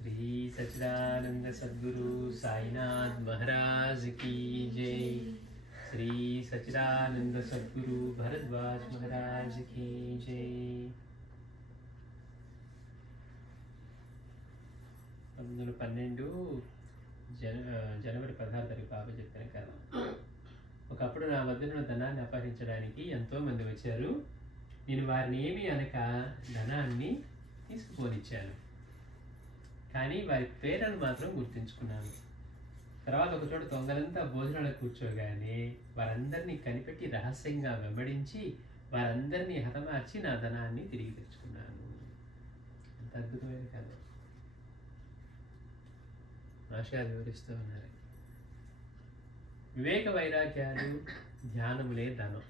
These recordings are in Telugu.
श्री सच्चिदानंद सद्गुरु साईनाथ महाराज की जय। श्री सच्चिदानंद सद्गुरु भरद्वाज महाराज की जय। 12 జనవరి 16 తారీఖు బాబా చెప్పాను కదా. ఒకప్పుడు నా వద్దనున్న ధనాన్ని అపహరించడానికి ఎంతోమంది వచ్చారు. నేను వారిని ఏమీ అనక ధనాన్ని తీసుకుపోనిచ్చాను. కానీ వారి పేర్లను మాత్రం గుర్తుంచుకున్నాను. తర్వాత ఒకచోట దొంగలంతా భోజనాలకు కూర్చోగానే వారందరినీ కనిపెట్టి రహస్యంగా వెంబడించి వారందరినీ హతమార్చి నా ధనాన్ని తిరిగి తెచ్చుకున్నాను. అంత అద్భుతమైన కథ మాస్టర్ వివరిస్తూ ఉన్నారు. వివేక వైరాగ్యాలు ధ్యానములే ధనం.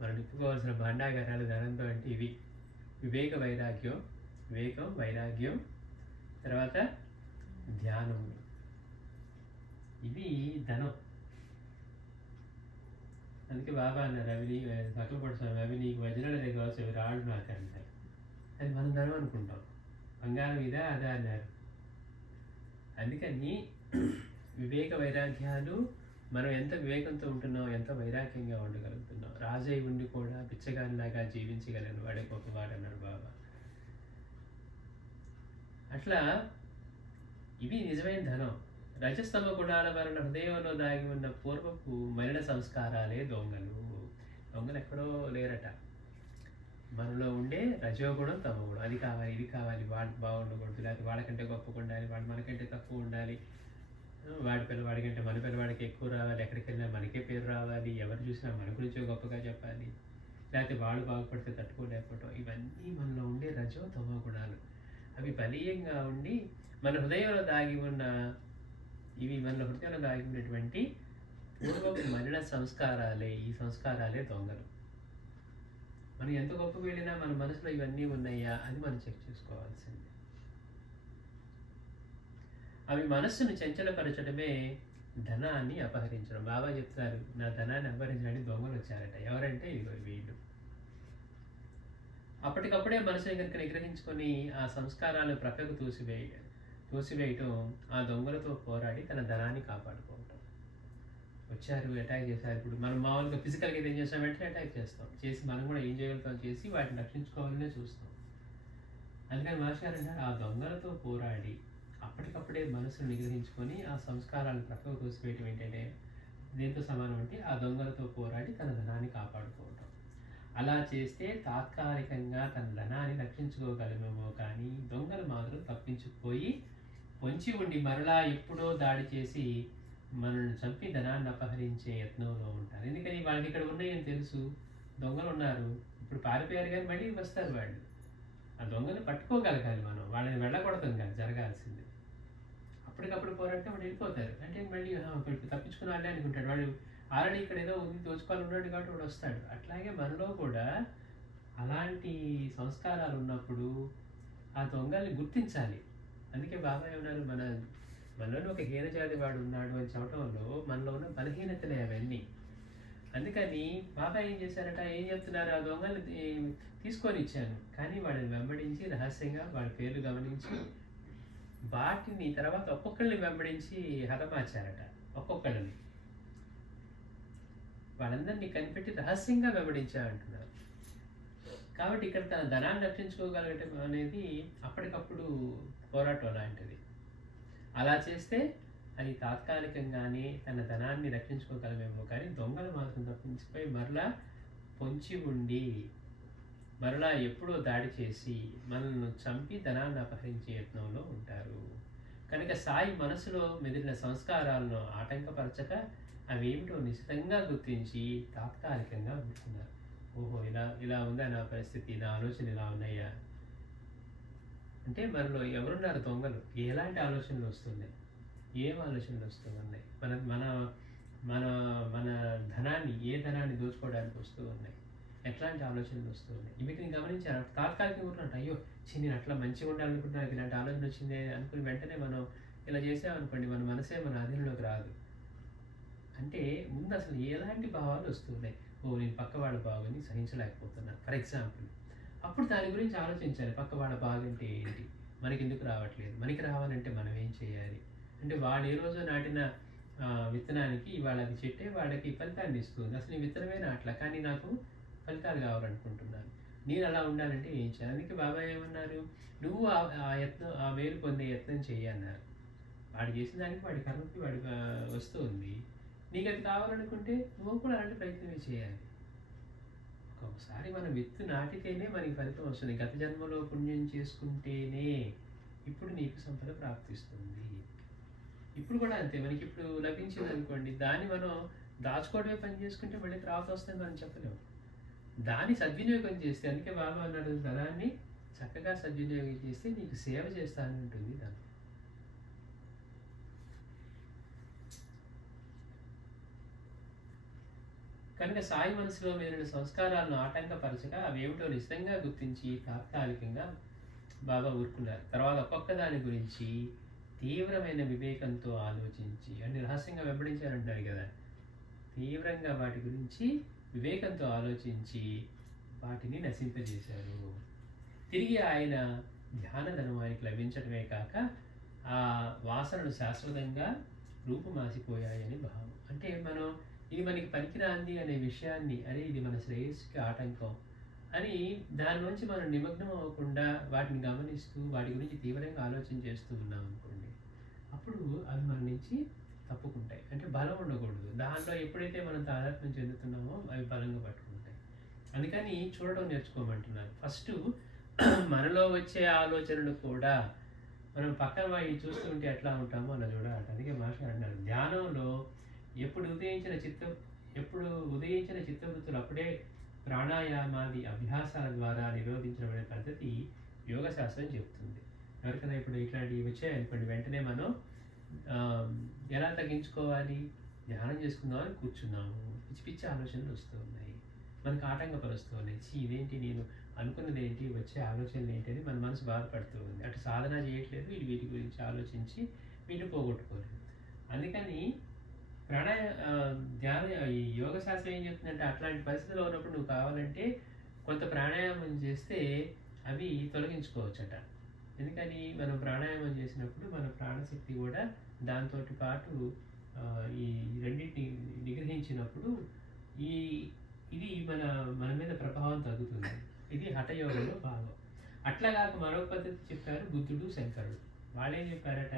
మనం నిప్పుకోవాల్సిన భాండాగారాలు ధనంతో అంటే ఇవి: వివేక వైరాగ్యం, వివేకం వైరాగ్యం, తర్వాత ధ్యానము. ఇవి ధనం. అందుకే బాబా అన్నారు, అవి సకలపడుతున్నాం, అవి నీకు వజ్రాలే కావచ్చు, అవి రాళ్ళు నాకు అంటారు. అది మనం ధనం అనుకుంటాం. బంగారం ఇదా అదా అన్నారు. అందుకని వివేక వైరాగ్యాలు, మనం ఎంత వివేకంతో ఉంటున్నాం, ఎంత వైరాగ్యంగా ఉండగలుగుతున్నాం. రాజయ్య ఉండి కూడా బిచ్చగానిలాగా జీవించగలను వాడే గొప్పవాడు అన్నాడు బాబా. అట్లా ఇవి నిజమైన ధనం. రజస్తమ గుణాల వలన హృదయంలో దాగి ఉన్న పూర్వపు మలిన సంస్కారాలే దొంగలు. దొంగలు ఎక్కడో లేరట. మనలో ఉండే రజోగుణం, తమగుణం. అది కావాలి, ఇది కావాలి, వాడు బాగుండకూడదు, లేకపోతే వాళ్ళకంటే గొప్పగా ఉండాలి, వాడు మనకంటే తక్కువ ఉండాలి, వాడి పిల్లవాడి కంటే మన పిల్లవాడికి ఎక్కువ రావాలి, ఎక్కడికి వెళ్ళినా మనకే పేరు రావాలి, ఎవరు చూసినా మన గురించి గొప్పగా చెప్పాలి, లేకపోతే వాళ్ళు బాగుపడితే తట్టుకోలేకపోవటం. ఇవన్నీ మనలో ఉండే రజో తమో గుణాలు. అవి బలీయంగా ఉండి మన హృదయంలో దాగి ఉన్న మనలో హృదయంలో దాగి ఉన్నటువంటి పూర్వపు మలిన సంస్కారాలే. ఈ సంస్కారాలే దొంగలు. మనం ఎంత గొప్పకు వెళ్ళినా మన మనసులో ఇవన్నీ ఉన్నాయా అని మనం చెక్ చేసుకోవాల్సింది. అవి మనస్సును చంచలపరచడమే ధనాన్ని అపహరించడం. బాబా చెప్తారు, నా ధనాన్ని అపహరించడానికి దొంగలు వచ్చారట. ఎవరంటే ఇదిగో వీళ్ళు. అప్పటికప్పుడే మనసుని కనుక నిగ్రహించుకొని ఆ సంస్కారాలను ప్రక్కకు తోసివేయటం, ఆ దొంగలతో పోరాడి తన ధనాన్ని కాపాడుకోవటం. వచ్చారు, అటాక్ చేశారు. ఇప్పుడు మనం మామూలుగా ఫిజికల్గా ఏం చేస్తాం, వెంటనే అటాక్ చేస్తాం. చేసి మనం కూడా ఏం చేయగలుగుతాం చేసి వాటిని రక్షించుకోవాలనే చూస్తాం. అందుకని మాస్టర్ అంటారు, ఆ దొంగలతో పోరాడి అప్పటికప్పుడే మనసును నిగ్రహించుకొని ఆ సంస్కారాలను ప్రక్కకు తోసివేయటం ఏంటంటే దేంతో సమానం అంటే ఆ దొంగలతో పోరాడి తన ధనాన్ని కాపాడుకోవటం. అలా చేస్తే తాత్కాలికంగా తన ధనాన్ని రక్షించుకోగలమేమో, కానీ దొంగలు మాత్రం తప్పించుకుపోయి పొంచి ఉండి మరలా ఎప్పుడో దాడి చేసి మనల్ని చంపి ధనాన్ని అపహరించే యత్నంలో ఉంటారు. ఎందుకని వాళ్ళకి ఇక్కడ ఉన్నాయని తెలుసు, దొంగలు ఉన్నారు, ఇప్పుడు పారిపోయారు, కానీ మళ్ళీ వస్తారు వాళ్ళు. ఆ దొంగని పట్టుకోగలగాలి మనం, వాళ్ళని వెళ్ళకూడదు కాదు జరగాల్సింది. అప్పటికప్పుడు పోరాడితే వాళ్ళు వెళ్ళిపోతారు. అంటే మళ్ళీ తప్పించుకున్న వాళ్ళే అనుకుంటాడు వాడు. ఆల్రెడీ ఇక్కడ ఏదో ఉంది, దోచుకోవాలి ఉన్నాడు కాబట్టి వాడు వస్తాడు. అట్లాగే మనలో కూడా అలాంటి సంస్కారాలు ఉన్నప్పుడు ఆ దొంగల్ని గుర్తించాలి. అందుకే బాబా ఏమన్నారు, మనలో ఒక హీనజాతి వాడు ఉన్నాడు అని చెప్పడంలో మనలో ఉన్న బలహీనతలే అవన్నీ. అందుకని బాబా ఏం చేశారట, ఏం చెప్తున్నారు, ఆ దొంగల్ని తీసుకొని ఇచ్చాను, కానీ వాడిని వెంబడించి రహస్యంగా వాడి పేర్లు గమనించి వాటిని తర్వాత ఒక్కొక్కరిని వెంబడించి హతమార్చారట. ఒక్కొక్కళ్ళని వాళ్ళందరినీ కనిపెట్టి రహస్యంగా వెంబడించారంటున్నారు. కాబట్టి ఇక్కడ తన ధనాన్ని రక్షించుకోగలగటం అనేది అప్పటికప్పుడు పోరాటం లాంటిది. అలా చేస్తే అది తాత్కాలికంగానే తన ధనాన్ని రక్షించుకోగలమేమో, కానీ దొంగలు మాత్రం తప్పించిపోయి మరలా పొంచి ఉండి మరలా ఎప్పుడో దాడి చేసి మనల్ని చంపి ధనాన్ని అపహరించే యత్నంలో ఉంటారు. కనుక సాయి మనసులో మెదిలిన సంస్కారాలను ఆటంకపరచక అవేమిటో నిశ్చితంగా గుర్తించి తాత్కాలికంగా గుర్తున్నారు. ఓహో, ఇలా ఉందా నా పరిస్థితి, నా ఆలోచన ఇలా ఉన్నాయా అంటే మనలో ఎవరున్నారు దొంగలు, ఎలాంటి ఆలోచనలు వస్తున్నాయి, ఏం ఆలోచనలు వస్తూ ఉన్నాయి, మన మన మన మన ధనాన్ని ఏ ధనాన్ని దోచుకోవడానికి వస్తూ ఉన్నాయి, ఎట్లాంటి ఆలోచనలు వస్తూ ఉన్నాయి. వీటిని గమనించారు. తాత్కాలికంగా ఉంటున్నట్టు అయ్యో నేను అట్లా మంచిగా ఉండాలనుకుంటున్నాను, ఇలాంటి ఆలోచన వచ్చింది అనుకుని వెంటనే మనం ఇలా చేసామనుకోండి, మన మనసే మన అధీనంలోకి రాదు. అంటే ముందు అసలు ఎలాంటి భావాలు వస్తున్నాయి, నేను పక్కవాళ్ళ బాగుని సహించలేకపోతున్నాను ఫర్ ఎగ్జాంపుల్. అప్పుడు దాని గురించి ఆలోచించాలి. పక్కవాళ్ళ బాగంటే ఏంటి, మనకెందుకు రావట్లేదు, మనకి రావాలంటే మనం ఏం చేయాలి అంటే వాడు ఏ రోజు నాటిన విత్తనానికి ఇవాళ అది చెట్టే వాళ్ళకి ఫలితాన్ని ఇస్తుంది. అసలు ఈ విత్తనమే నాట్లా, కానీ నాకు ఫలితాలు కావాలనుకుంటున్నాను. నేను అలా ఉండాలంటే ఏం చేయాలి? అందుకే బాబా ఏమన్నారు, నువ్వు ఆ మేలు పొందే యత్నం చెయ్యి అన్నారు. వాడు చేసిన దానికి వాడి కర్మకి వాడి వస్తూ ఉంది. నీకు అది కావాలనుకుంటే నువ్వు కూడా అలాంటి ప్రయత్నమే చేయాలి. ఒక్కొక్కసారి మనం విత్తు నాటితేనే మనకి ఫలితం వస్తుంది. గత జన్మలో పుణ్యం చేసుకుంటేనే ఇప్పుడు నీకు సంపద ప్రాప్తిస్తుంది. ఇప్పుడు కూడా అంతే, మనకి ఇప్పుడు లభించింది అనుకోండి, దాన్ని మనం దాచుకోవడమే పని చేసుకుంటే మళ్ళీ తర్వాత వస్తుంది మనం చెప్పలేము. దాన్ని సద్వినియోగం చేస్తే, అందుకే బాబా అన్నాడు, ధనాన్ని చక్కగా సద్వినియోగం చేస్తే నీకు సేవ చేస్తాను ఉంటుంది దాన్ని. కనుక సాయి మనసులో మేలిన సంస్కారాలను ఆటంకపరచగా అవేమిటో నిజంగా గుర్తించి తాత్కాలికంగా బాబా ఊరుకున్నారు. తర్వాత ఒక్కొక్క దాని గురించి తీవ్రమైన వివేకంతో ఆలోచించి, అంటే రహస్యంగా వెంబడించారంటారు కదా, తీవ్రంగా వాటి గురించి వివేకంతో ఆలోచించి వాటిని నశింపజేశారు. తిరిగి ఆయన ధ్యానధనం ఆయనకు లభించడమే కాక ఆ వాసనలు శాశ్వతంగా రూపుమాసిపోయాయని భావం. అంటే మనం ఇది మనకి పనికిరాంది అనే విషయాన్ని, అరే ఇది మన శ్రేయస్సుకి ఆటంకం అని దానిలోంచి మనం నిమగ్నం అవ్వకుండా వాటిని గమనిస్తూ వాటి గురించి తీవ్రంగా ఆలోచన చేస్తూ ఉన్నాం అనుకోండి, అప్పుడు అవి మన నుంచి తప్పుకుంటాయి. అంటే బలం ఉండకూడదు దాంట్లో. ఎప్పుడైతే మనం తాదాత్మ్యం చెందుతున్నామో అవి బలంగా పట్టుకుంటాయి. అందుకని చూడడం నేర్చుకోమంటున్నారు. ఫస్ట్ మనలో వచ్చే ఆలోచనలు కూడా మనం పక్కన వాడిని చూస్తుంటే ఎట్లా ఉంటామో అలా చూడాలి. అందుకే మాస్టర్ అన్నారు, ధ్యానంలో ఎప్పుడు ఉదయించిన చిత్తవృత్తులు అప్పుడే ప్రాణాయామాది అభ్యాసాల ద్వారా నిరోధించబడే పద్ధతి యోగ శాస్త్రం చెప్తుంది. ఎవరికైనా ఇప్పుడు ఇట్లాంటివి వచ్చాయనుకోండి, వెంటనే మనం ఎలా తగ్గించుకోవాలి, ధ్యానం చేసుకుందామని కూర్చున్నాము, పిచ్చి పిచ్చి ఆలోచనలు వస్తూ ఉన్నాయి, మనకు ఆటంకపరుస్తూ ఉన్నాయి. ఇదేంటి, నేను అనుకున్నది ఏంటి, వచ్చే ఆలోచనలు ఏంటి అని మన మనసు బాధపడుతూ ఉంది. అటు సాధన చేయట్లేదు, వీటి గురించి ఆలోచించి వీటిని పోగొట్టుకోలేదు. అందుకని ధ్యాన ఈ యోగ శాస్త్రం ఏం చెప్తుందంటే, అట్లాంటి పరిస్థితిలో ఉన్నప్పుడు నువ్వు కావాలంటే కొంత ప్రాణాయామం చేస్తే అవి తొలగించుకోవచ్చట. ఎందుకని, మనం ప్రాణాయామం చేసినప్పుడు మన ప్రాణశక్తి కూడా దాంతో పాటు ఈ రెండింటిని నిగ్రహించినప్పుడు ఇది మన మీద ప్రభావం తగ్గుతుంది. ఇది హఠయోగంలో భాగం. అట్లా కాక మరొక పద్ధతి చెప్పారు బుద్ధుడు, శంకరుడు. వాళ్ళేం చెప్పారట,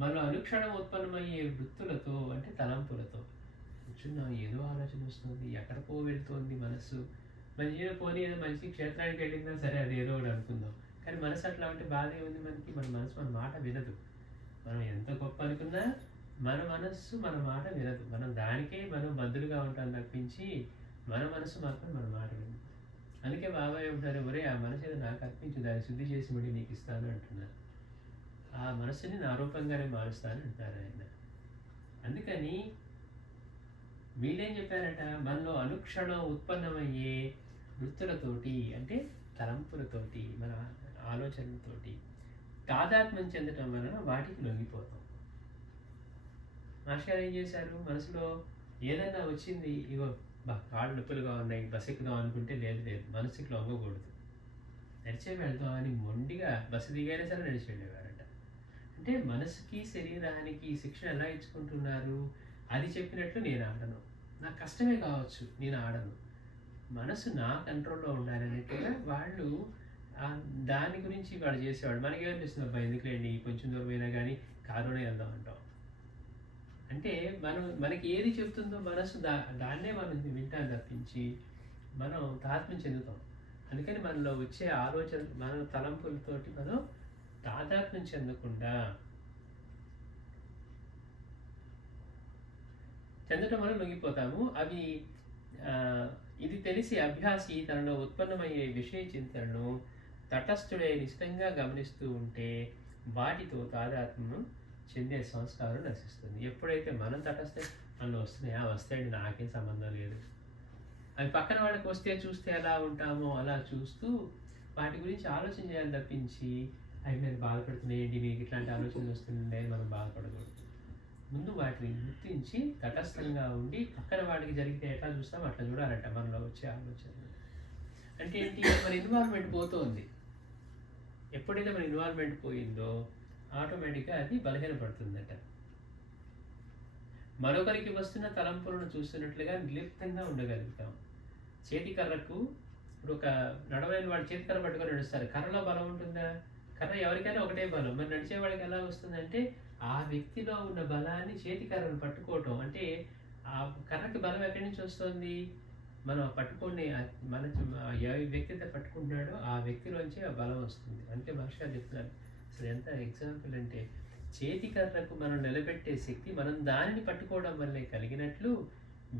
మనలో అనుక్షణం ఉత్పన్నమయ్యే వృత్తులతో, అంటే తలంపులతో కూర్చున్నా ఏదో ఆలోచన వస్తుంది, ఎక్కడికో వెళ్తుంది మనసు. మంచిగా పోనీ ఏదో మంచి క్షేత్రానికి వెళ్ళిందా సరే, అది ఏదో ఒకటి అనుకుందాం. కానీ మనసు అట్లా ఉంటే బాధ ఏముంది మనకి, మన మనసు మన మాట వినదు. మనం ఎంత గొప్ప అనుకున్నా మన మనస్సు మన మాట వినదు. మనం దానికే మనం బద్దులుగా ఉంటాం తప్పించి మన మనసు మాత్రం మన మాట వినదు. అందుకే బాబాయ్ ఉంటారు, ఒరే ఆ మనసు ఏదో నాకు అర్పించు, దాన్ని శుద్ధి చేసి మళ్ళీ నీకు ఇస్తాను అంటున్నారు. ఆ మనసుని నా రూపంగానే మారుస్తాను అంటారు ఆయన. అందుకని వీళ్ళేం చెప్పారట, మనలో అనుక్షణం ఉత్పన్నమయ్యే వృత్తులతోటి, అంటే తలంపులతోటి, మన ఆలోచనలతోటి తాదాత్మ్యం చెందటం వలన వాటికి లొంగిపోతాం. మాస్టర్ ఏం చేశారు, మనసులో ఏదైనా వచ్చింది, ఇగో కాళ్ళు నొప్పులుగా ఉన్నాయి, బస్సు ఎక్కుదాం అనుకుంటే లేదు, మనసుకి లొంగకూడదు, నడిచే వెళ్దాం అని మొండిగా బస్సు దిగైనా సరే నడిచి వెళ్ళేవారట. అంటే మనసుకి శరీరానికి శిక్షణ ఎలా ఇచ్చుకుంటున్నారు, అది చెప్పినట్లు నేను ఆడను, నాకు కష్టమే కావచ్చు నేను ఆడను, మనసు నా కంట్రోల్లో ఉండాలనేట్టుగా వాళ్ళు దాని గురించి వాడు చేసేవాడు. మనకేమనిపిస్తుంది, అబ్బా ఎందుకులేండి కొంచెం దూరం అయినా కానీ కారులోనే వెళ్దాం అంటాం. అంటే మనకి ఏది చెప్తుందో మనసు దాన్నే మనం వింటాం తప్పించి మనం తాదాత్మ్యం చెందుతాం. అందుకని మనలో వచ్చే ఆలోచన, మన తలంపులతోటి మనం తాదాత్మ్యం చెందటం వల్ల లొంగిపోతాము. అవి ఇది తెలిసి అభ్యాసి తనలో ఉత్పన్నమయ్యే విషయ చింతనను తటస్థుడై నిశ్చితంగా గమనిస్తూ ఉంటే వాటితో తాదాత్మ్యం చెందే సంస్కారం నశిస్తుంది. ఎప్పుడైతే మనం తటస్థ మనలో వస్తున్నాయా, వస్తాయండి నాకేం సంబంధం లేదు, అవి పక్కన వాళ్ళకి వస్తే చూస్తే ఎలా ఉంటామో అలా చూస్తూ వాటి గురించి ఆలోచన చేయాలి తప్పించి అవి నేను బాధపడుతున్నాయండి, మీకు ఇట్లాంటి ఆలోచనలు వస్తున్నాయి మనం బాధపడకూడదు. ముందు వాటిని గుర్తించి తటస్థంగా ఉండి పక్కన వాడికి జరిగితే ఎట్లా చూస్తాం అట్లా చూడాలంట మనలో వచ్చే ఆలోచన. అంటే ఏంటి, మన ఇన్వాల్వ్మెంట్ పోతుంది. ఎప్పుడైతే మన ఇన్వాల్వ్మెంట్ పోయిందో ఆటోమేటిక్గా అది బలహీనపడుతుందట. మరొకరికి వస్తున్న తలంపులను చూస్తున్నట్లుగా నిర్లిప్తంగా ఉండగలుగుతాం. చేతికర్రకు ఇప్పుడు ఒక నడవలేని వాడు చేతికర్ర పట్టుకొని నడుస్తారు. కర్రలో బలం ఉంటుందా? కర్ర ఎవరికైనా ఒకటే బలం. మరి నడిచేవాడికి ఎలా వస్తుందంటే ఆ వ్యక్తిలో ఉన్న బలాన్ని చేతికర్రను పట్టుకోవటం. అంటే ఆ కర్రకి బలం ఎక్కడి నుంచి వస్తుంది? మనం పట్టుకొని మన ఏ వ్యక్తి అయితే పట్టుకుంటున్నాడో ఆ వ్యక్తిలోంచి ఆ బలం వస్తుంది. అంటే మహర్షి గారు చెప్తున్నారు. అసలు ఎంత ఎగ్జాంపుల్ అంటే చేతికర్రకు మనం నిలబెట్టే శక్తి మనం దానిని పట్టుకోవడం వల్లే కలిగినట్లు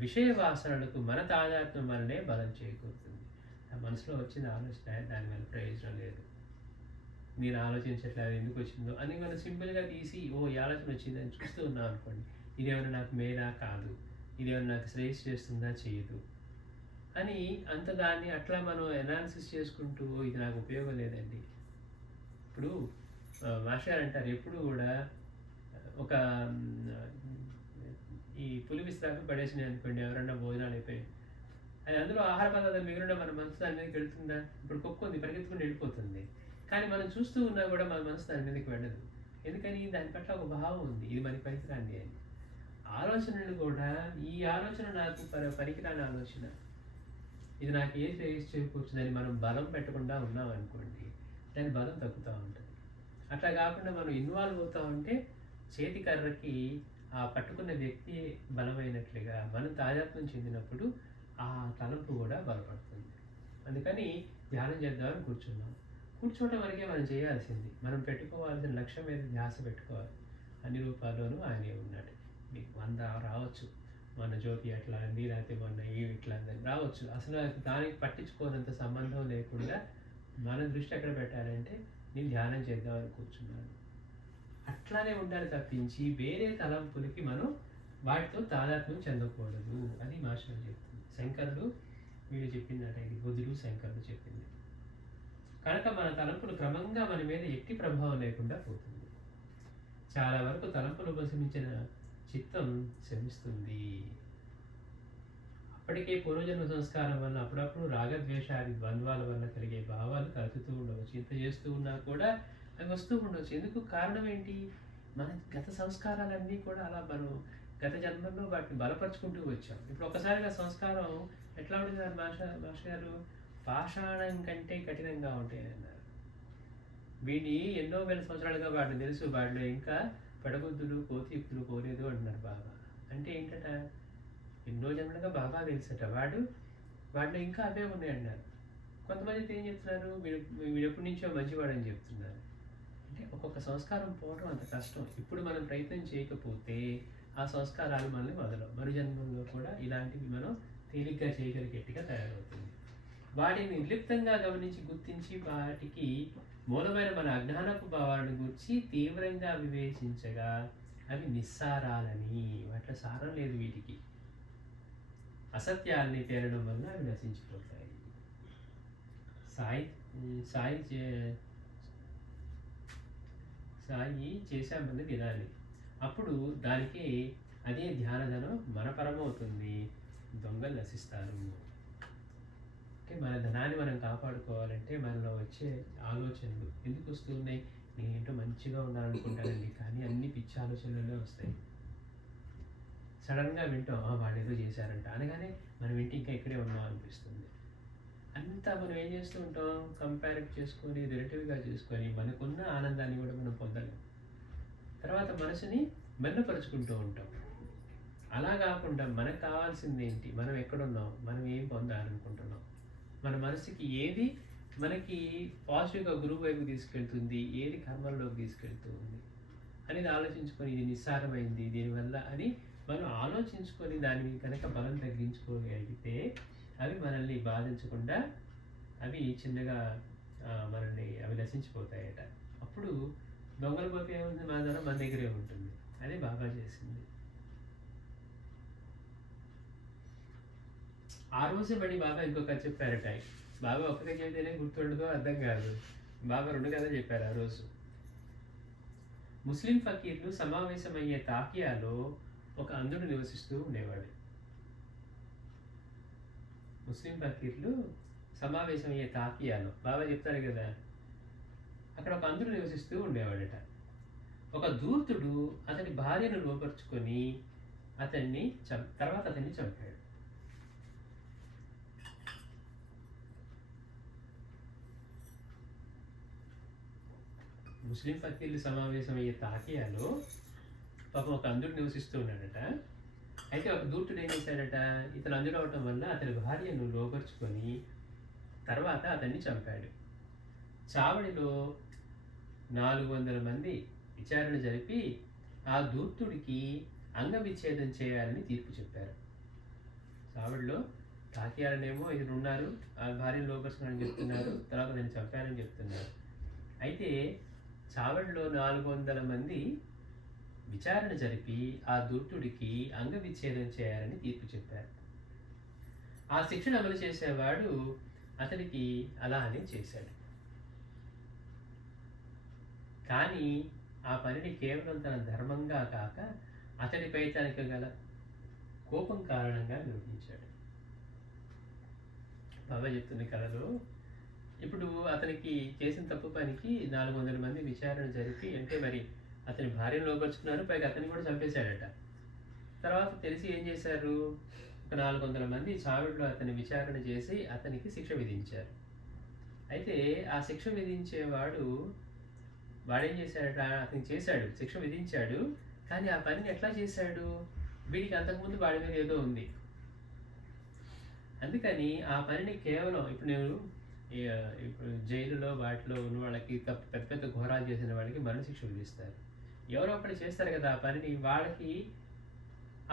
విషయ వాసనలకు మన తాదాత్మ్యం వల్లనే బలం చేకూరుతుంది. ఆ మనసులో వచ్చిన ఆలోచన దానివల్ల ప్రయోజనం లేదు. నేను ఆలోచించట్లేదు ఎందుకు వచ్చిందో అని మనం సింపుల్గా తీసి ఈ ఆలోచన వచ్చిందని చూస్తూ ఉన్నాం అనుకోండి, ఇదేమైనా నాకు మేలా కాదు, ఇదేమైనా నాకు శ్రేయస్ చేస్తుందా చేయదు అని అంత దాన్ని అట్లా మనం ఎనాలిసిస్ చేసుకుంటూ ఇది నాకు ఉపయోగం లేదండి. ఇప్పుడు మాస్టర్ అంటారు ఎప్పుడు కూడా ఒక ఈ పులి విస్తరాకు పడేసినాయి అనుకోండి, ఎవరన్నా భోజనాలు అయిపోయి అది అందులో ఆహార పదార్థాలు మిగిలిన మన మనసు దాని మీదకి వెళ్తుందా? ఇప్పుడు కుక్క ఉంది పరిగెత్తుకుని వెళ్ళిపోతుంది, కానీ మనం చూస్తూ ఉన్నా కూడా మన మనసు దాని మీదకి వెళ్ళదు. ఎందుకని? దాని పట్ల ఒక భావం ఉంది, ఇది మనకి పనికిరాంది అని. ఆలోచనలు కూడా ఈ ఆలోచన నాకు పనికిరాని ఆలోచన, ఇది నాకు ఏ చేకూర్చుదని మనం బలం పెట్టకుండా ఉన్నాం అనుకోండి, దాని బలం తగ్గుతూ ఉంటుంది. అట్లా కాకుండా మనం ఇన్వాల్వ్ అవుతూ ఉంటే చేతికర్రకి ఆ పట్టుకున్న వ్యక్తి బలమైనట్లుగా మనం తాజాత్వం చెందినప్పుడు ఆ తలంపు కూడా బలపడుతుంది. అందుకని ధ్యానం చేద్దామని కూర్చున్నాం. కూర్చోవటం వరకే మనం చేయాల్సింది. మనం పెట్టుకోవాల్సిన లక్ష్యం మీద ధ్యాస పెట్టుకోవాలి. అన్ని రూపాల్లోనూ ఆయనే ఉన్నాడు. మీకు 100 రావచ్చు, మొన్న జ్యోతి అట్లా అంది, లేకపోతే మొన్న ఇట్లా అందని రావచ్చు. అసలు దానికి పట్టించుకోనంత సంబంధం లేకుండా మన దృష్టి ఎక్కడ పెట్టాలంటే నేను ధ్యానం చేద్దామని కూర్చున్నాను అట్లానే ఉండాలి తప్పించి వేరే తలంపులకి మనం వాటితో తాదాత్మ్యం చెందకూడదు అని మాస్టర్ చెప్తుంది. శంకరుడు వీళ్ళు చెప్పిందట, ఇది బుద్ధుడు శంకరుడు చెప్పింది. కనుక మన తలంపులు క్రమంగా మన మీద ఎట్టి ప్రభావం లేకుండా పోతుంది. చాలా వరకు తలంపులు ఉపశమించిన చిత్తం శమిస్తుంది. అప్పటికే పూర్వజన్మ సంస్కారం వల్ల అప్పుడప్పుడు రాగద్వేషాది ద్వంద్వాల వల్ల కలిగే భావాలు కలుగుతూ ఉండవచ్చు. ఇంత చేస్తూ ఉన్నా కూడా అవి వస్తూ ఉండవచ్చు. ఎందుకు? కారణం ఏంటి? మన గత సంస్కారాలన్నీ కూడా అలా మనం గత జన్మల్లో వాటిని బలపరుచుకుంటూ వచ్చాం. ఇప్పుడు ఒకసారిగా సంస్కారం ఎట్లా ఉంటుంది మాస్టర్ గారు? పాషాణం కంటే కఠినంగా ఉంటాయి అన్నారు. వీడిని ఎన్నో వేల సంవత్సరాలుగా వాడిని తెలుసు, వాడిలో ఇంకా పెడబుద్ధులు కోతియుక్తులు కోలేదు అంటున్నారు బాబా. అంటే ఏంటట? ఎన్నో జన్మలుగా బాబా తెలుసట, వాడిలో ఇంకా అవే ఉన్నాయి అన్నారు. కొంతమంది ఏం చెప్తున్నారు? వీడు ఎప్పటి నుంచో మంచివాడని చెప్తున్నారు. అంటే ఒక్కొక్క సంస్కారం పోవడం అంత కష్టం. ఇప్పుడు మనం ప్రయత్నం చేయకపోతే ఆ సంస్కారాలు మనల్ని వదలవు. మరు జన్మంలో కూడా ఇలాంటివి మనం తేలిగ్గా చేయగలిగేట్టుగా తయారవుతుంది. వాటిని నిర్లిప్తంగా గమనించి గుర్తించి వాటికి మూలమైన మన అజ్ఞానపు భావాలను గురించి తీవ్రంగా వివేచించగా అవి నిస్సారాలని, వాటిలో సారం లేదు, వీటికి అసత్యాలని తేలడం వల్ల అవి నశించిపోతాయి. సాయి చేశామని వినాలి. అప్పుడు దానికి అదే ధ్యానధనం మన పరమవుతుంది. దొంగలు నశిస్తారు. అంటే మన ధనాన్ని మనం కాపాడుకోవాలంటే మనలో వచ్చే ఆలోచనలు ఎందుకు వస్తున్నాయి? నేనేంటో మంచిగా ఉండాలనుకుంటానండి, కానీ అన్ని పిచ్చి ఆలోచనలే వస్తాయి. సడన్గా వింటాం, వాళ్ళు ఏదో చేశారంట అనగానే మనం ఇంటి ఇంకా ఇక్కడే ఉన్నాం అనిపిస్తుంది. అంతా మనం ఏం చేస్తూ ఉంటాం? కంపేర్ చేసుకొని రిలేటివ్గా చేసుకొని మనకున్న ఆనందాన్ని కూడా మనం పొందలేం. తర్వాత మనసుని మెల్లపరుచుకుంటూ ఉంటాం. అలా కాకుండా మనకు కావాల్సింది ఏంటి? మనం ఎక్కడున్నాం? మనం ఏం పొందాలనుకుంటున్నాం? మన మనసుకి ఏది మనకి పాజిటివ్గా గురువు వైపు తీసుకెళ్తుంది, ఏది కర్మల్లోకి తీసుకెళ్తుంది అనేది ఆలోచించుకొని ఇది నిస్సారమైంది దీనివల్ల అని మనం ఆలోచించుకొని దానిని కనుక బలం తగ్గించుకోగలిగితే అవి మనల్ని బాధించకుండా అవి చిన్నగా మనల్ని అవి నశించిపోతాయట. అప్పుడు దొంగల పోతే ఏముంది? మన ధనం మన దగ్గరే ఉంటుంది. అదే బాగా చేసింది. ఆ రోజే మళ్ళీ బాబా ఇంకో కథ చెప్పారట. బాబా ఒక్క కథ చెబితేనే గుర్తుండదో అర్థం కాదు. బాబా 2 కథలు చెప్పారు ఆ రోజు. ముస్లిం ఫకీర్లు సమావేశమయ్యే తాకియాలో ఒక అంధుడు నివసిస్తూ ఉండేవాడు. ముస్లిం ఫకీర్లు సమావేశమయ్యే తాకియాలో బాబా చెప్తారు కదా, అక్కడ ఒక అంధుడు నివసిస్తూ ఉండేవాడట. ఒక దూర్తుడు అతని భార్యను లోపరుచుకొని తర్వాత అతన్ని చంపాడు. ముస్లిం ఫకీర్లు సమావేశమయ్యే తాకియాలో పాపం ఒక అంధుడు నివసిస్తూ ఉన్నాడట. అయితే ఒక దూర్తుడు ఏం చేశాడట, ఇతను అంధుడు అవటం వల్ల అతని భార్యను లోపరుచుకొని తర్వాత అతన్ని చంపాడు. చావడిలో 400 మంది విచారణ జరిపి ఆ దూర్తుడికి అంగవిచ్ఛేదం చేయాలని తీర్పు చెప్పారు. చావడిలో తాకియాలనేమో ఇతను ఉన్నారు, ఆ భార్యను లోపరుచుకున్నారని చెప్తున్నారు, తర్వాత అతన్ని చంపారని చెప్తున్నారు. అయితే చావడిలో 400 మంది విచారణ జరిపి ఆ దూర్తుడికి అంగవిచ్ఛేదం చేయాలని తీర్పు చెప్పారు. ఆ శిక్షను అమలు చేసేవాడు అతనికి అలానే చేశాడు. కానీ ఆ పనిని కేవలం తన ధర్మంగా కాక అతడిపై తనకు గల కోపం కారణంగా నిర్వహించాడు. బాబా చెప్తున్న కళలో ఇప్పుడు అతనికి చేసిన తప్పు పనికి 400 మంది విచారణ జరిపి, అంటే మరి అతని భార్యను లోపరుచుకున్నారు, పైగా అతన్ని కూడా చంపేశాడట. తర్వాత తెలిసి ఏం చేశారు, ఒక 400 మంది చావిడిలో అతని విచారణ చేసి అతనికి శిక్ష విధించారు. అయితే ఆ శిక్ష విధించేవాడు వాడేం చేశాడట, అతనికి చేశాడు, శిక్ష విధించాడు, కానీ ఆ పనిని ఎట్లా చేశాడు, వీడికి అంతకుముందు వాడి మీద ఏదో ఉంది. అందుకని ఆ పనిని కేవలం ఇప్పుడు జైలులో వాటిలో ఉన్న వాళ్ళకి పెద్ద పెద్ద ఘోరాలు చేసిన వాళ్ళకి మరణశిక్ష విధిస్తారు. ఎవరో ఒకటి చేస్తారు కదా ఆ పనిని, వాళ్ళకి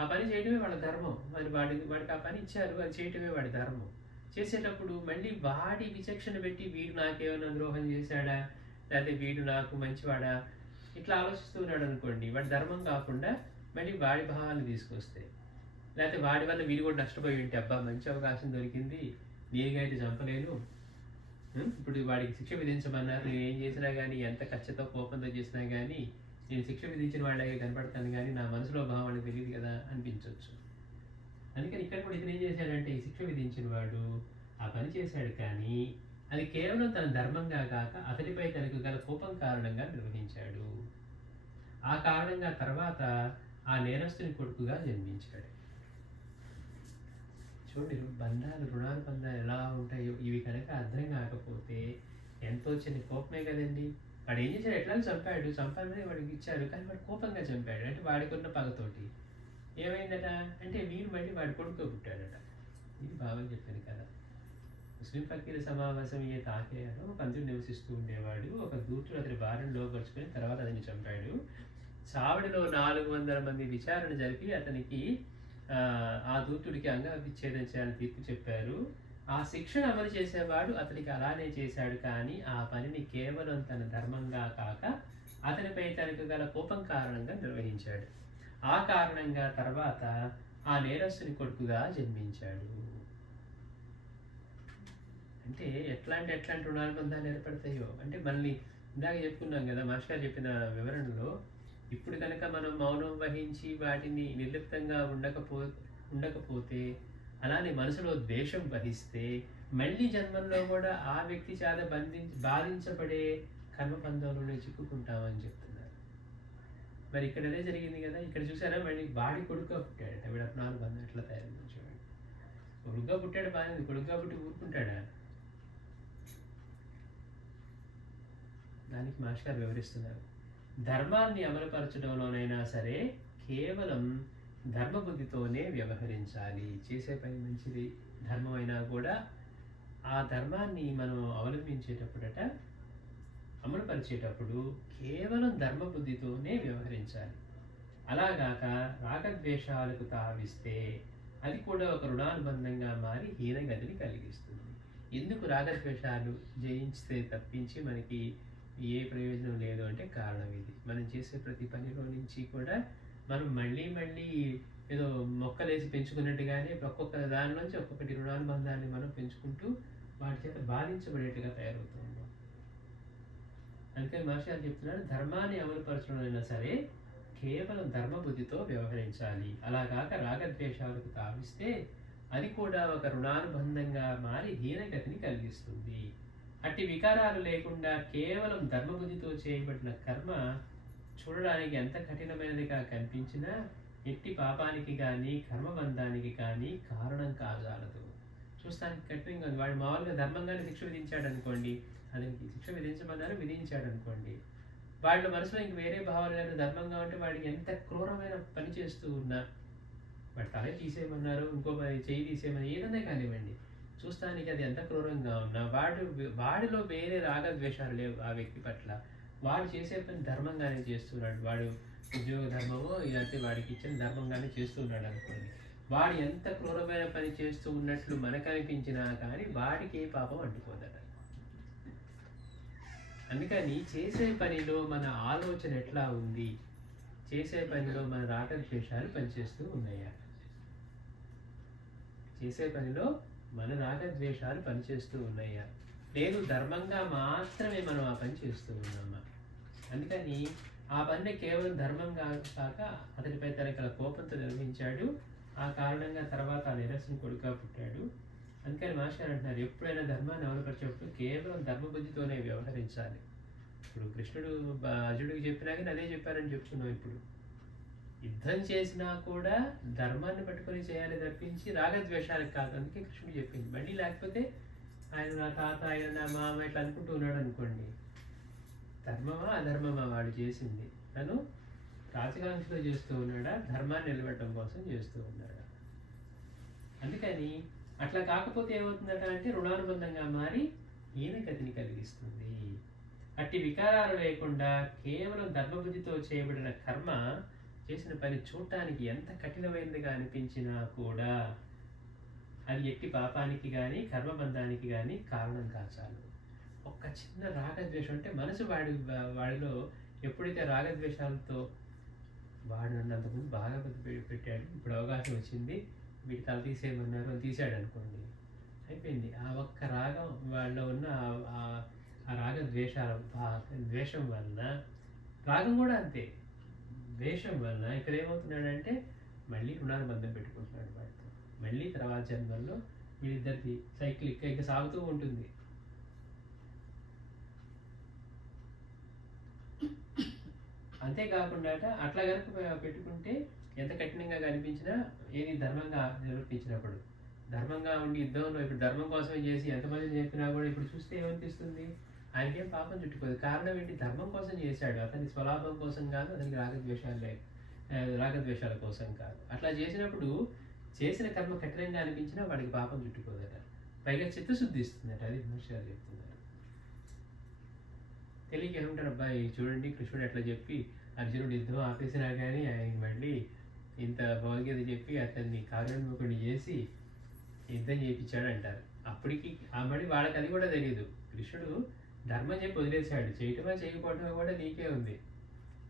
ఆ పని చేయడమే వాళ్ళ ధర్మం. మరి వాడికి ఆ పని ఇచ్చారు, అది చేయటమే వాడి ధర్మం. చేసేటప్పుడు మళ్ళీ వాడి విచక్షణ పెట్టి వీడు నాకేమైనా ద్రోహం చేశాడా, లేకపోతే వీడు నాకు మంచివాడా, ఇట్లా ఆలోచిస్తూ ఉన్నాడు అనుకోండి, వాడి ధర్మం కాకుండా మళ్ళీ వాడి భావాన్ని తీసుకొస్తే, లేకపోతే వాడి వల్ల వీడు కూడా నష్టపోయి ఉంటే, అబ్బా మంచి అవకాశం దొరికింది, నేరుగా అయితే చంపలేను, ఇప్పుడు వాడికి శిక్ష విధించమన్నారు, నేను ఏం చేసినా కానీ, ఎంత ఖచ్చితంగా కోపంతో చేసినా కానీ నేను శిక్ష విధించిన వాళ్ళకి కనపడతాను, కానీ నా మనసులో భావానికి తెలియదు కదా అనిపించవచ్చు. అందుకని ఇక్కడ కూడా ఇతను ఏం చేశాడంటే, ఈ శిక్ష విధించిన వాడు ఆ పని చేశాడు, కానీ అది కేవలం తన ధర్మంగా కాక అతడిపై తనకు గల కోపం కారణంగా నిర్వహించాడు. ఆ కారణంగా తర్వాత ఆ నేరస్తుని కొడుకుగా జన్మించాడు. చూడండి, రుణానుబంధాలు ఎలా ఉంటాయో ఇవి కనుక అర్థం కాకపోతే ఎంతో చిన్న కోపమే కదండి. వాడు ఏం చేశాడు, ఎట్లా చంపాలని వాడికి ఇచ్చారు, కానీ వాడు కోపంగా చంపాడు. అంటే వాడికి ఉన్న పగతోటి ఏమైందట అంటే వీడు మళ్ళీ వాడి కొడుకు పుట్టాడట. ఇది బాగా చెప్పాను కదా. ముస్లిం ఫకీర్ సమావేశం అయ్యే తాకేయాలో ఒక అంధుడు నివసిస్తూ ఉండేవాడు. ఒక దూతుడు అతని భార్యను లోపరుచుకొని తర్వాత అతన్ని చంపాడు. చావడిలో 400 మంది విచారణ జరిపి అతనికి ఆ దూతుడికి అంగవిచ్ఛేదం చేయాలని తీర్పు చెప్పారు. ఆ శిక్షను అమలు చేసేవాడు అతనికి అలానే చేశాడు, కానీ ఆ పనిని కేవలం తన ధర్మంగా కాక అతనిపై తనకు గల కోపం కారణంగా నిర్వహించాడు. ఆ కారణంగా తర్వాత ఆ నేరస్తుని కొడుకుగా జన్మించాడు. అంటే ఎట్లాంటి రుణానుబంధాలు ఏర్పడతాయో, అంటే మళ్ళీ ఇందాక చెప్పుకున్నాం కదా మాస్టర్ చెప్పిన వివరణలో, ఇప్పుడు కనుక మనం మౌనం వహించి వాటిని నిర్లిప్తంగా ఉండకపోతే, అలానే మనసులో ద్వేషం వహిస్తే, మళ్ళీ జన్మల్లో కూడా ఆ వ్యక్తి చాలా బాధించబడే కర్మబంధంలోనే చిక్కుకుంటామని చెప్తున్నారు. మరి ఇక్కడ అదే జరిగింది కదా. ఇక్కడ చూసారా, మళ్ళీ వాడి కొడుకుగా పుట్టాడట. వీడు రుణానుబంధం ఎట్లా తయారైంది చూడండి. కొడుకుగా పుట్టాడు, బాగా కొడుకుగా పుట్టి ఊరుకుంటాడా? దానికి మాస్టర్ వివరిస్తున్నారు. ధర్మాన్ని అమలుపరచడంలోనైనా సరే కేవలం ధర్మబుద్ధితోనే వ్యవహరించాలి. చేసే పని మంచిది ధర్మమైనా కూడా ఆ ధర్మాన్ని మనం అవలంబించేటప్పుడట, అమలుపరిచేటప్పుడు కేవలం ధర్మబుద్ధితోనే వ్యవహరించాలి. అలాగాక రాగద్వేషాలకు తావిస్తే అది కూడా ఒక రుణానుబంధంగా మారి హీనగతిని కలిగిస్తుంది. ఎందుకు రాగద్వేషాలు జయించితే తప్పించి మనకి ఏ ప్రయోజనం లేదు అంటే కారణం ఇది. మనం చేసే ప్రతి పనిలో నుంచి కూడా మనం మళ్ళీ ఏదో మొక్కలేసి పెంచుకున్నట్టుగానే ఒక్కొక్క దానిలోంచి ఒక్కొక్కటి రుణానుబంధాన్ని మనం పెంచుకుంటూ వాటి చేత బాధించబడేట్టుగా తయారవుతుంది. అందుకని మాస్టర్ చెప్తున్నారు, ధర్మాన్ని అమలుపరచడం సరే కేవలం ధర్మబుద్ధితో వ్యవహరించాలి. అలాగాక రాగద్వేషాలకు తావిస్తే అది కూడా ఒక రుణానుబంధంగా మారి హీనగతిని కలిగిస్తుంది. అట్టి వికారాలు లేకుండా కేవలం ధర్మబుద్ధితో చేయబడిన కర్మ చూడడానికి ఎంత కఠినమైనదిగా కనిపించినా ఎట్టి పాపానికి కానీ కర్మబంధానికి కానీ కారణం కాగలదు. చూస్తానికి కఠినంగా ఉంది. వాడు మామూలుగా ధర్మంగానే శిక్ష విధించాడు అనుకోండి, అతనికి శిక్ష విధించమన్నారు, విధించాడు అనుకోండి, వాళ్ళ మనసులో ఇంక వేరే భావాలు కానీ ధర్మంగా ఉంటే వాడికి ఎంత క్రూరమైన పని చేస్తూ ఉన్నా, వాడి తల తీసేయమన్నారు, ఇంకో చెయ్యి తీసేయమని ఏదన్నా కానివ్వండి, చూస్తానికి అది ఎంత క్రూరంగా ఉన్నా వాడిలో వేరే రాగద్వేషాలు లేవు ఆ వ్యక్తి పట్ల. వాడు చేసే పని ధర్మంగానే చేస్తున్నాడు. వాడు ఉద్యోగ ధర్మమో ఇదంతే వాడికి ఇచ్చిన ధర్మంగానే చేస్తూ ఉన్నాడు అనుకోండి. వాడు ఎంత క్రూరమైన పని చేస్తూ ఉన్నట్లు మనకు అనిపించినా కానీ వాడికి ఏ పాపం అంటుకోదట. అందుకని చేసే పనిలో మన ఆలోచన ఎట్లా ఉంది, చేసే పనిలో మన రాగద్వేషాలు పనిచేస్తూ ఉన్నాయా, చేసే పనిలో మన రాగద్వేషాలు పనిచేస్తూ ఉన్నాయా, లేదు ధర్మంగా మాత్రమే మనం ఆ పని చేస్తూ ఉన్నామా. అందుకని ఆ పని కేవలం ధర్మంగా కాక అతనిపై తనకి కోపంతో నిర్వహించాడు. ఆ కారణంగా తర్వాత ఆ నిరసన కొడుకా పుట్టాడు. అందుకని మాస్టర్ అంటున్నారు, ఎప్పుడైనా ధర్మాన్ని అమలుపరిచేటప్పుడు కేవలం ధర్మబుద్ధితోనే వ్యవహరించాలి. ఇప్పుడు కృష్ణుడు అర్జునుడికి చెప్పినా కానీ అదే చెప్పారని చెప్తున్నాం. ఇప్పుడు యుద్ధం చేసినా కూడా ధర్మాన్ని పట్టుకొని చేయాలి తప్పించి రాగద్వేషాలకు కాదు. అందుకే కృష్ణుడు చెప్పింది. మళ్ళీ లేకపోతే ఆయన నా తాత, ఆయన నా మామ ఇట్లా అనుకుంటూ ఉన్నాడు అనుకోండి, ధర్మమా అధర్మమా వాడు చేసింది? తను రాజకాంక్షలో చేస్తూ ఉన్నాడా, ధర్మాన్ని నిలబెట్టడం కోసం చేస్తూ ఉన్నాడా? అందుకని అట్లా కాకపోతే ఏమవుతుందట అంటే రుణానుబంధంగా మారి హీనగతిని కలిగిస్తుంది. అట్టి వికారాలు లేకుండా కేవలం ధర్మబుద్ధితో చేయబడిన కర్మ చేసిన పని చూడటానికి ఎంత కఠినమైనదిగా అనిపించినా కూడా అది ఎట్టి పాపానికి కానీ కర్మబంధానికి కానీ కారణం కాచాలు. ఒక్క చిన్న రాగద్వేషం అంటే మనసు వాడిలో ఎప్పుడైతే రాగద్వేషాలతో వాడు నన్ను అంతకుముందు బాగా పెట్టాడు, ఇప్పుడు అవకాశం వచ్చింది, వీటి తల తీసేయమన్నారు అని తీసాడు అనుకోండి, అయిపోయింది. ఆ ఒక్క రాగం వాళ్ళలో ఉన్న ఆ రాగద్వేషాల ద్వేషం వలన, రాగం కూడా అంతే, ద్వేషం వలన ఇక్కడ ఏమవుతున్నాడంటే మళ్ళీ రుణానుబంధం పెట్టుకుంటున్నాడు వాడితో. మళ్ళీ తర్వాత జన్మల్లో వీళ్ళిద్దరికి సైకిల్ ఇక సాగుతూ ఉంటుంది. అంతేకాకుండా అట్లా కనుక పెట్టుకుంటే ఎంత కఠినంగా కనిపించినా ఏది ధర్మంగా నిర్వర్తించినప్పుడు, ధర్మంగా ఉండి యుద్ధంలో ఇప్పుడు ధర్మం కోసమే చేసి ఎంతమంది చెప్పినా కూడా ఇప్పుడు చూస్తే ఏమనిపిస్తుంది, ఆయనకేం పాపం చుట్టుకోదు. కారణం ఏంటి? ధర్మం కోసం చేశాడు, అతని స్వలాభం కోసం కాదు, అతనికి రాగద్వేషాల కోసం కాదు. అట్లా చేసినప్పుడు చేసిన కర్మ కఠినంగా అనిపించినా వాడికి పాపం చుట్టుకోదట, పైగా చిత్తశుద్ధి ఇస్తుందట. అది మహర్షి చెప్తున్నారు. తెలియక ఏమంటారు, అబ్బాయి చూడండి కృష్ణుడు ఎట్లా చెప్పి అర్జునుడు యుద్ధం ఆపేసినా కానీ ఆయన మళ్ళీ ఇంత భగవద్గీత చెప్పి అతన్ని కార్యోన్ముఖుడిని చేసి యుద్ధం చేయించాడు అంటారు. అప్పటికి మళ్ళీ వాళ్ళకి అది కూడా తెలియదు. కృష్ణుడు ధర్మం చెప్పి వదిలేశాడు, చేయటమా చేయకపోవటమా కూడా నీకే ఉంది,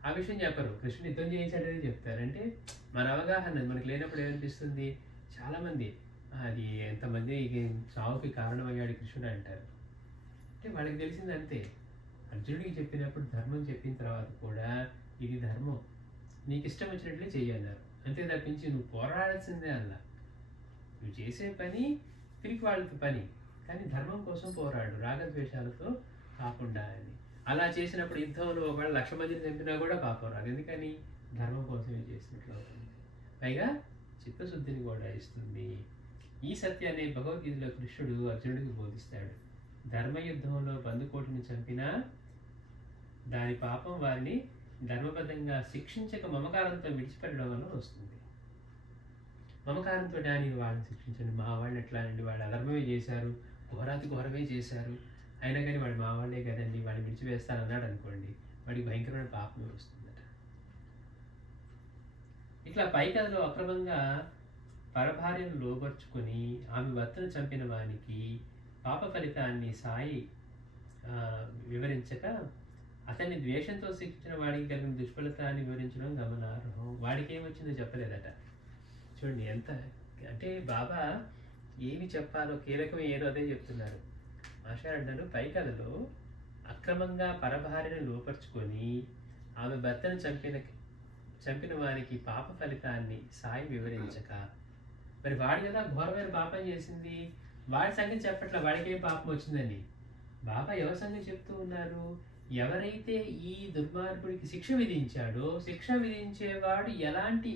ఆ విషయం చెప్పరు. కృష్ణుడు యుద్ధం చేయించాడని చెప్తారు. అంటే మన అవగాహన మనకు లేనప్పుడు ఏమనిపిస్తుంది, చాలామంది అది ఎంతమంది చావుకి కారణమయ్యాడు కృష్ణుడు అంటారు. అంటే వాళ్ళకి తెలిసింది అంతే. అర్జునుడికి చెప్పినప్పుడు ధర్మం చెప్పిన తర్వాత కూడా ఇది ధర్మం, నీకు ఇష్టం వచ్చినట్లే చెయ్యన్నారు, అంతే తప్పించి నువ్వు పోరాడాల్సిందే అలా. నువ్వు చేసే పని తిరిగి వాళ్ళకి పని, కానీ ధర్మం కోసం పోరాడు, రాగద్వేషాలతో కాకుండా అని. అలా చేసినప్పుడు యుద్ధంలో ఒకవేళ 1,00,000 మందిని చంపినా కూడా పాపం రాదు, ఎందుకని ధర్మం కోసమే చేసినట్లు అవుతుంది. పైగా చిత్తశుద్ధిని కూడా ఇస్తుంది. ఈ సత్యాన్ని భగవద్గీతలో కృష్ణుడు అర్జునుడికి బోధిస్తాడు. ధర్మయుద్ధంలో బందుకోటిని చంపినా దాని పాపం వారిని ధర్మబద్ధంగా శిక్షించక మమకారంతో విడిచిపెట్టడం వల్ల వస్తుంది. మమకారంతో డాని వాళ్ళని శిక్షించండి, మా వాళ్ళు ఎట్లా అండి, వాళ్ళు అధర్మమే చేశారు, ఘోరమే చేశారు, అయినా కానీ వాడు మా వాళ్ళే కదండి, వాడిని విడిచివేస్తాను అన్నాడు అనుకోండి, వాడికి భయంకరమైన పాపమే వస్తుందట. ఇట్లా పై కథలో అక్రమంగా పరభార్యను లోబర్చుకొని ఆమె భర్తను చంపిన వానికి పాప ఫలితాన్ని సాయి వివరించక అతన్ని ద్వేషంతో శిక్షించిన వాడికి కలిగిన దుష్ఫలితాన్ని వివరించడం గమనార్హం. వాడికి ఏమొచ్చిందో చెప్పలేదట. చూడండి ఎంత అంటే బాబా ఏమి చెప్పాలో కీలకం ఏదో అదే చెప్తున్నారు. మాట్లాడారు పై కథలో అక్రమంగా పరభార్యను లోపరుచుకొని ఆమె భర్తను చంపిన వారికి పాప ఫలితాన్ని సాయి వివరించక, మరి వాడి కదా ఘోరమైన పాపం చేసింది, వాడి సంగతి చెప్పట్ల, వాడికి ఏం పాపం వచ్చిందని. బాబా ఎవరి సంగతి చెప్తూ ఉన్నారు? ఎవరైతే ఈ దుర్మార్గుడికి శిక్ష విధించాడో, శిక్ష విధించేవాడు ఎలాంటి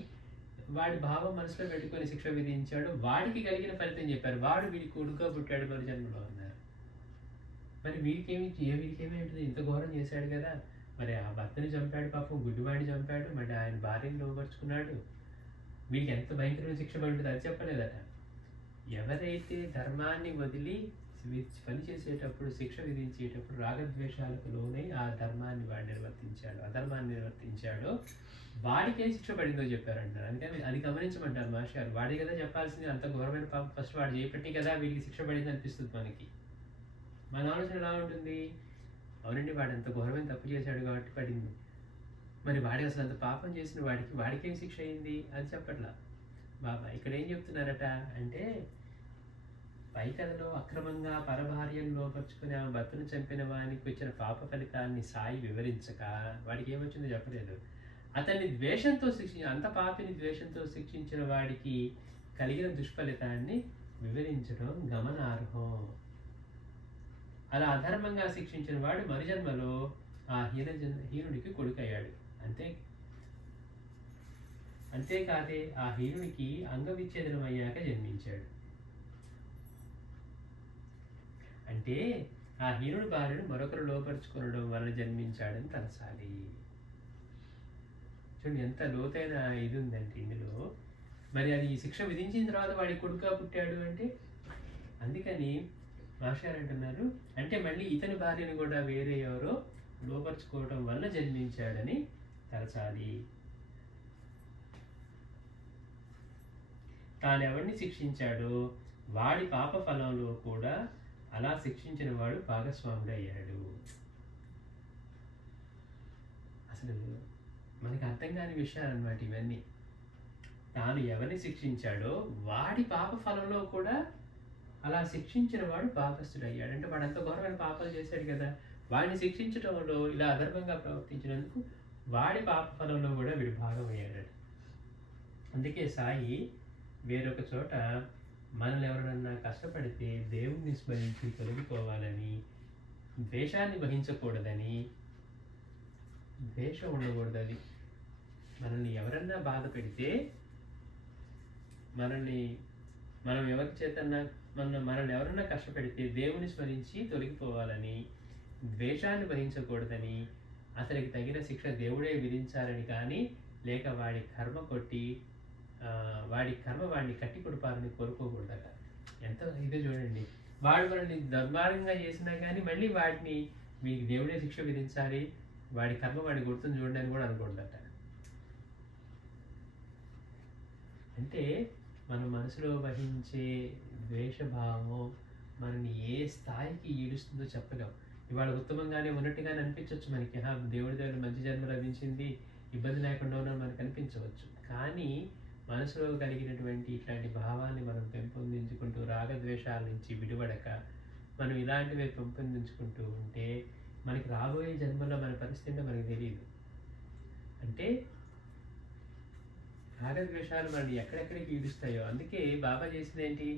వాడి భావం మనసులో పెట్టుకొని శిక్ష విధించాడో వాడికి కలిగిన ఫలితం చెప్పారు. వాడు వీడి కొడుకుగా పుట్టాడు మరు జన్మలో అన్నారు. మరి వీడికేమేంటిది, ఇంత ఘోరం చేశాడు కదా, మరి ఆ భర్తని చంపాడు, పాపం గుడ్డివాడిని చంపాడు, మరి ఆయన భార్యని లోపరుచుకున్నాడు, వీడికి ఎంత భయంకరమైన శిక్ష పడుతుంది అది చెప్పలేదట. ఎవరైతే ధర్మాన్ని వదిలి పని చేసేటప్పుడు, శిక్ష విధించేటప్పుడు రాగద్వేషాలకు లోనై ఆ ధర్మాన్ని వాడు నిర్వర్తించాడు, అధర్మాన్ని నిర్వర్తించాడో వాడికే శిక్ష పడిందో చెప్పారంటారు. అందుకని అది గమనించమంటారు మాస్టర్ గారు. వాడి కదా చెప్పాల్సింది, అంత ఘోరమైన పాపం ఫస్ట్ వాడు చేపట్టి కదా వీడికి శిక్ష పడింది అనిపిస్తుంది మనకి. మన ఆలోచన ఎలా ఉంటుంది, అవునండి వాడు అంత ఘోరమైన తప్పు చేశాడు కాబట్టి పడింది, మరి వాడి అసలు అంత పాపం చేసిన వాడికేం శిక్ష అయింది అది చెప్పట్లా బాబా. ఇక్కడ ఏం చెప్తున్నారట అంటే, పై కథలో అక్రమంగా పరభార్యను లోపరుచుకుని ఆమె భర్తను చంపిన వానికి వచ్చిన పాప ఫలితాన్ని సాయి వివరించక వాడికి ఏమొచ్చిందో చెప్పలేదు. అతన్ని ద్వేషంతో అంత పాపిని ద్వేషంతో శిక్షించిన వాడికి కలిగిన దుష్ఫలితాన్ని వివరించడం గమనార్హం. అలా అధర్మంగా శిక్షించిన వాడు మరుజన్మలో ఆ హీనుడికి కొడుకయ్యాడు. అంతేకాదే ఆ హీనుడికి అంగవిచ్ఛేదనం అయ్యాక జన్మించాడు. అంటే ఆ హీనుడి భార్యను మరొకరు లోపరుచుకోవడం వలన జన్మించాడని తలసాలి. చూడండి ఎంత లోతైన ఇది ఉందంటే ఇందులో. మరి అది శిక్ష విధించిన తర్వాత వాడి కొడుకుగా పుట్టాడు అంటే, అందుకని మాస్టర్ అంటున్నారు, అంటే మళ్ళీ ఇతని భార్యను కూడా వేరే ఎవరో లోపరుచుకోవడం వల్ల జన్మించాడని తలచాలి. తాను ఎవరిని శిక్షించాడో వాడి పాప ఫలంలో కూడా అలా శిక్షించిన వాడు భాగస్వాముడయ్యాడు. అసలు మనకి అర్థం కాని విషయాలు అన్నమాట ఇవన్నీ. తాను ఎవరిని శిక్షించాడో వాడి పాప ఫలంలో కూడా అలా శిక్షించిన వాడు భాగస్థుడయ్యాడు. అంటే వాడు అంత ఘోరమైన పాపాలు చేశాడు కదా, వాడిని శిక్షించడంలో ఇలా అధర్మంగా ప్రవర్తించినందుకు వాడి పాప ఫలంలో కూడా వీడు భాగం అయ్యాడు. అందుకే సాయి వేరొక చోట మనల్ని ఎవరన్నా కష్టపడితే దేవుణ్ణి స్మరించి తొలగిపోవాలని, ద్వేషాన్ని వహించకూడదని, ద్వేషం ఉండకూడదని, మనల్ని ఎవరన్నా బాధ పెడితే మనం ఎవరి చేతన్నా మనల్ని ఎవరన్నా కష్టపెడితే దేవుని స్మరించి తొలగిపోవాలని, ద్వేషాన్ని వహించకూడదని, అతనికి తగిన శిక్ష దేవుడే విధించాలని కానీ, లేక వాడి కర్మ వాడిని కట్టి కొడుపాలని కోరుకోకూడదట. ఎంత ఇదే చూడండి, వాడు మనల్ని దుర్మార్గంగా చేసినా కానీ మళ్ళీ వాడిని మీకు దేవుడే శిక్ష విధించాలి, వాడి కర్మ వాడి గుర్తుని చూడండి అని కూడా అనకూడదట. అంటే మన మనసులో వహించే ద్వేషభావం మనని ఏ స్థాయికి ఈడుస్తుందో చెప్పలేం. ఇవాళ ఉత్తమంగానే ఉన్నట్టుగానే అనిపించవచ్చు మనకి, దేవుడి దగ్గర మంచి జన్మ లభించింది, ఇబ్బంది లేకుండా ఉన్నాం మనకు అనిపించవచ్చు. కానీ మనసులో కలిగినటువంటి ఇట్లాంటి భావాన్ని మనం పెంపొందించుకుంటూ, రాగద్వేషాల నుంచి విడిపడక మనం ఇలాంటివి పెంపొందించుకుంటూ ఉంటే మనకి రాబోయే జన్మలో మన పరిస్థితి మనకు తెలియదు. అంటే రాగద్వేషాలు మనల్ని ఎక్కడెక్కడికి ఈడుస్తాయో. అందుకే బాబా చేసింది ఏంటి,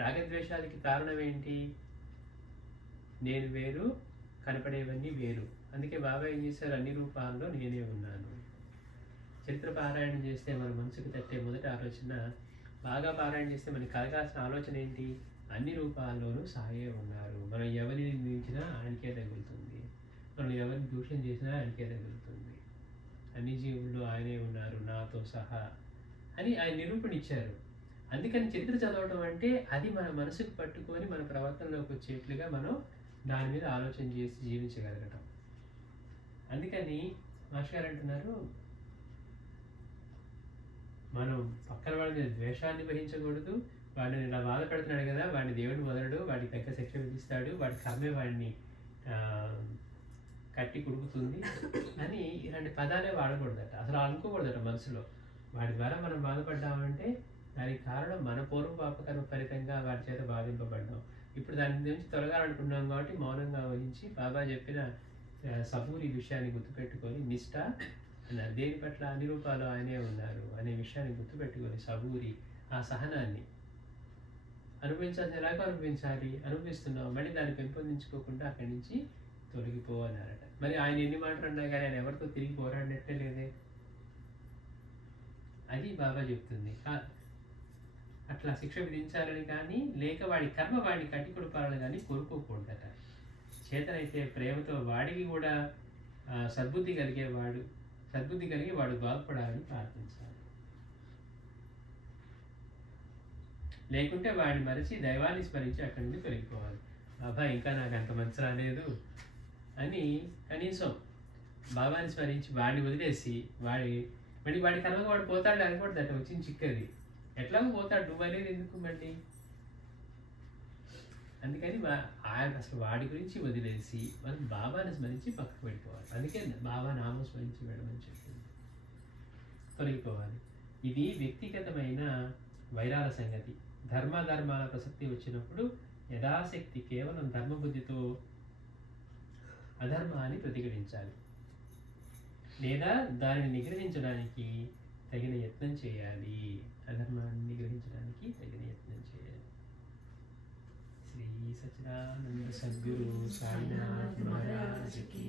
రాగద్వేషాలకి కారణం ఏంటి, నేను వేరు, కనపడేవన్నీ వేరు. అందుకే బాబా ఏం చేశారు, అన్ని రూపాల్లో నేనే ఉన్నాను. చరిత్ర పారాయణం చేస్తే మన మనసుకు తట్టే మొదటి ఆలోచన, బాగా పారాయణ చేస్తే మనకి కలగాల్సిన ఆలోచన ఏంటి, అన్ని రూపాల్లోనూ సాయే ఉన్నారు. మనం ఎవరిని నిందించినా ఆయనకే తగులుతుంది, మనం ఎవరిని దూషణ చేసినా ఆయనకే తగులుతుంది, అన్ని జీవుల్లో ఆయనే ఉన్నారు నాతో సహా అని ఆయన నిరూపణ ఇచ్చారు. అందుకని చరిత్ర చదవడం అంటే అది మన మనసుకు పట్టుకొని మన ప్రవర్తనలోకి వచ్చేట్లుగా మనం దాని మీద ఆలోచన చేసి జీవించగలగటం. అందుకని మాస్టర్ గారు అంటున్నారు, మనం పక్కన వాళ్ళ మీద ద్వేషాన్ని వహించకూడదు. వాడిని ఇలా బాధ పెడుతున్నాడు కదా, వాడిని దేవుడు వదలడు, వాడికి తగ్గ శిక్ష విధిస్తాడు, వాడి కర్మే వాడిని కట్టి కుడుకుతుంది అని ఇలాంటి పదాలే వాడకూడదట. అసలు అనుకోకూడదట మనసులో. వాడి ద్వారా మనం బాధపడ్డామంటే దానికి కారణం మన పూర్వ పాపకర్మ ఫలితంగా వాడి చేత బాధింపబడ్డాం. ఇప్పుడు దాని నుంచి తొలగాలనుకున్నాం కాబట్టి మౌనంగా వహించి బాబా చెప్పిన సబూరి విషయాన్ని గుర్తుపెట్టుకొని, నిష్ఠ దేని పట్ల అన్ని రూపాలు ఆయనే ఉన్నారు అనే విషయాన్ని గుర్తుపెట్టుకొని సబూరి ఆ సహనాన్ని అనుభవించాల్సినలాగా అనుభవించాలి, అనుభవిస్తున్నావు, మళ్ళీ దాన్ని పెంపొందించుకోకుండా అక్కడి నుంచి తొలగిపో అన్నారట. మరి ఆయన ఎన్ని మాటలు అన్నా కానీ ఆయన ఎవరితో తిరిగి పోరాడినట్టే లేదే. అది బాబా చెప్తుంది. అట్లా శిక్ష విధించాలని కానీ, లేక వాడి కర్మ వాడిని కట్టి కొడపాలని కానీ కోరుకోకూడదట. చేతనైతే ప్రేమతో వాడికి కూడా సద్బుద్ధి కలిగి వాడు బాగుపడాలని ప్రార్థించాలి. లేకుంటే వాడిని మరిచి దైవాన్ని స్మరించి అక్కడి నుండి తొలగిపోవాలి. బాబా ఇంకా నాకు అంత మనసు రాలేదు అని కనీసం బాబాని స్మరించి వాడిని వదిలేసి మళ్ళీ వాడి కర్మగా వాడు పోతాడు అనుకోవద్దట. వచ్చిన చిక్కది ఎట్లాగో పోతాడు, నువ్వు అనేది ఎందుకు మళ్ళీ. అందుకని అసలు వాడి గురించి వదిలేసి మనం బాబాని స్మరించి పక్కకు వెళ్ళిపోవాలి. అందుకే బాబా నామం స్మరించి వెళ్ళమని చెప్పింది. తొలగిపోవాలి. ఇది వ్యక్తిగతమైన వైరాల సంగతి. ధర్మాల ప్రసక్తి వచ్చినప్పుడు యథాశక్తి కేవలం ధర్మబుద్ధితో అధర్మాన్ని ప్రతిఘటించాలి, లేదా దానిని నిగ్రహించడానికి తగిన యత్నం చేయాలి. అధర్మాన్ని నిగ్రహించడానికి తగిన యత్నం చేయాలి. శ్రీ సచ్చిదానంద సద్గురు సాయినాథ్ మహారాజ్ కీ